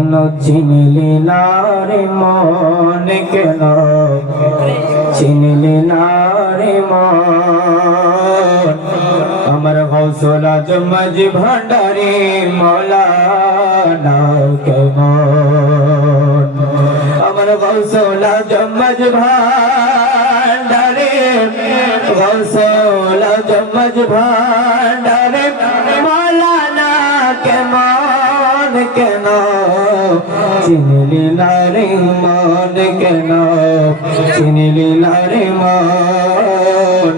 কেন চিনলি না রে মন, কেন চিনলি না রে মন। আমার গৌসুল আজম মাঝি ভান্ডারি মৌলানা কেমন, আমার গৌসুল আজম মাঝি ভান্ডারি, গৌসুল আজম মাঝি ভান্ডারি মৌলানা কেমন, কেন চিনলি না রে মন, কেন চিনলি না রে মন।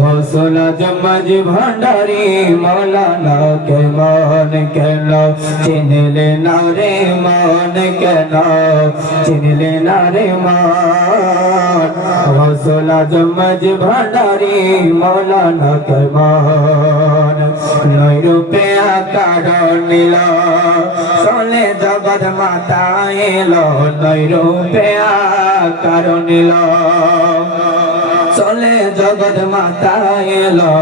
গৌসুল আজম মাঝি ভান্ডারি মৌলানা কেমন, কেন চিনলি না রে মন, কেন চিনলি না রে মন। গৌসুল আজম মাঝি ভান্ডারি মৌলানা কেমন, নৈরূপে আকার নীল চলে জগৎ মাতা এলো, নৈরূপে আকার নীল চলে জগৎ মাতা এলো।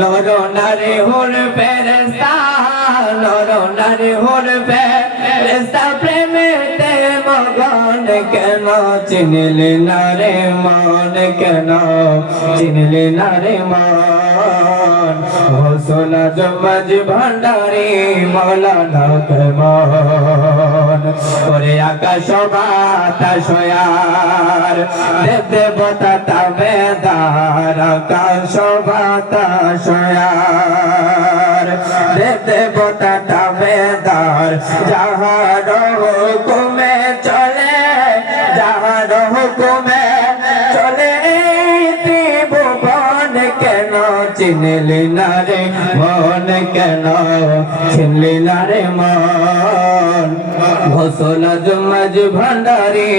নর নারী হুর ফেরেশতা, নর নারী হুর ফেরেশতা প্রেমেতে মগন, কেন চিনলি না রে মন, কেন চিনলি না রে মন। গৌসুল আজম মাঝি ভান্ডারি মৌলানা কেমন, ওরে আকাশ বাতাস আর দেব দেবতা তাবেদার, আকাশ বাতাস আর দেব দেবতা তাবেদার, যাহার হুকুমে চলে, যাহার হুকুমে চলে ত্রিভুবন, কেন চিনলি না রে মন, কেন চিনলি না রে মন। গৌসুল আজম মাঝি ভান্ডারি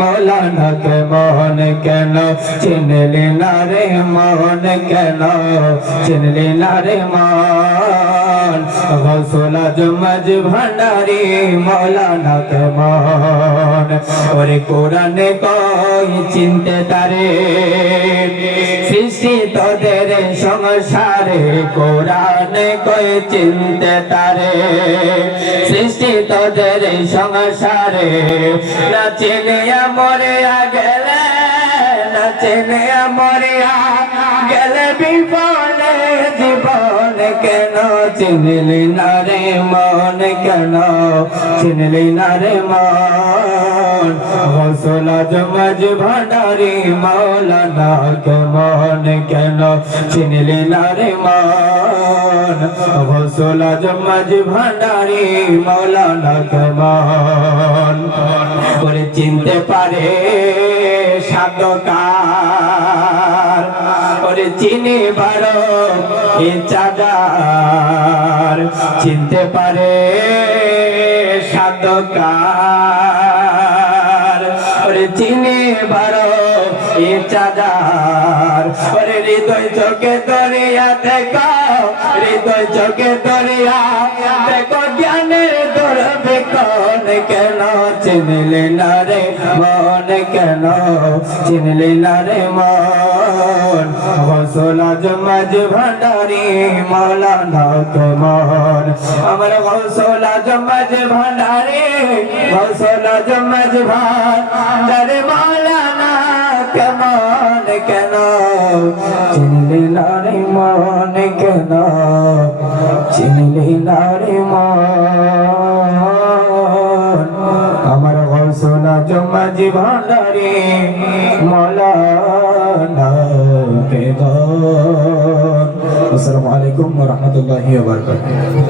মৌলানা কেমন, কেন চিনলি না রে মন, কেন চিনলি না রে মন। গৌসুল আজম মাঝি ভান্ডারি মৌলানা কেমন, ওরে কোরআনে কই চিনতে তারে সৃষ্টি তোদের সংসারে, কোরআনে কই চিনতে তারে সৃষ্টি তোদের সংসারে। না চিনিয়া মরিয়া গেলে, না চিনিয়া মরিয়া গেলে বিপদে জীবন, কেন চিনলি না রে মন, কেন চিনলি না রে মন। গৌসুল আজম মাঝি ভান্ডারি মৌলানা কেমন, কেন চিনলি না রে মন। গৌসুল আজম মাঝি ভান্ডারি মৌলানা কেমন, ওরে চিনতে পারে সাধকার, ওরে চিনি বারো ইচ্ছাদার, চিনতে পারে সাধকার, ওরে চিনি বারো ইচ্ছাদার। ওরে হৃদয় চোখে দরিয়া দেখো, হৃদয় চোখে দরিয়া দেখো জ্ঞানের দুর্ভিক্ষণ, কেন চিনলি না রে মন, কেন চিনলি না রে মন। গৌসুল আজম মাঝি ভান্ডারি মৌলানা কেমন, আমার গৌসুল আজম মাঝি ভান্ডারি, গৌসুল আজম মাঝি ভান্ডারি মৌলানা কেমন, কেন চিনলি না রে মন, কেন চিনলি না রে মন। আমার গৌসুল আজম মাঝি ভান্ডারি মৌলানা কেমন। আসসালামু আলাইকুম ওয়া রাহমাতুল্লাহি ওয়া বারাকাতুহু।